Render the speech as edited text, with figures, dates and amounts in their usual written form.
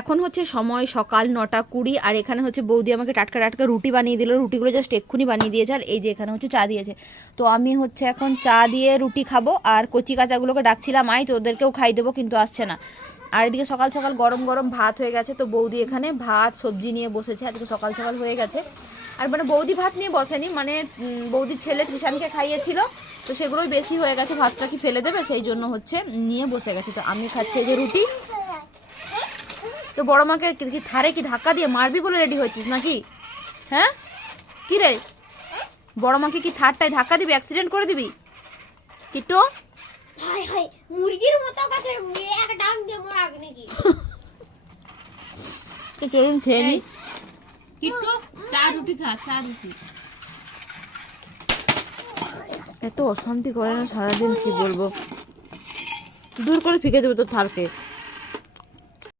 এখন হচ্ছে সময় সকাল 9:20 আর এখানে হচ্ছে বৌদি আমাকে টাটকা টাটকা রুটি বানিয়ে দিল। রুটিগুলো জাস্ট এক্ষুনি বানিয়ে দিয়েছে আর এই যে এখানে হচ্ছে চা দিয়েছে। তো আমি হচ্ছে এখন চা দিয়ে রুটি খাবো আর কচি কাচাগুলোকে ডাকছিলাম আই তো ওদেরকেও খাই দেবো, কিন্তু আসছে না। আর এদিকে সকাল সকাল গরম গরম ভাত হয়ে গেছে, তো বৌদি এখানে ভাত সবজি নিয়ে বসেছে। আজকে সকাল সকাল হয়ে গেছে। আর মানে বৌদি ভাত নিয়ে বসেনি, মানে বৌদির ছেলে ত্রিশানকে খাইয়েছিল, তো সেগুলোই বেশি হয়ে গেছে, ভাতটা কি ফেলে দেবে, সেই জন্য হচ্ছে নিয়ে বসে গেছে। তো আমি খাচ্ছি এই যে রুটি। তো বড় মাকে কি থারে কি ধাক্কা দিয়ে মারবি বলে রেডি হয়েছিস নাকি? হ্যাঁ কি রে, বড় মাকে কি থারটায় ধাক্কা দিবি, অ্যাক্সিডেন্ট করে দিবি কিট্টু? মুরগির মতো কথা এক ডান দিয়ে মার নাকি? তো চলুন খেয়ে নি। কিট্টু চা রুটি খা, চা রুটি। এত অশান্তি করে না সারাদিন, কি বলবো, দূর করে ফিকে দেবো তোর থারকে।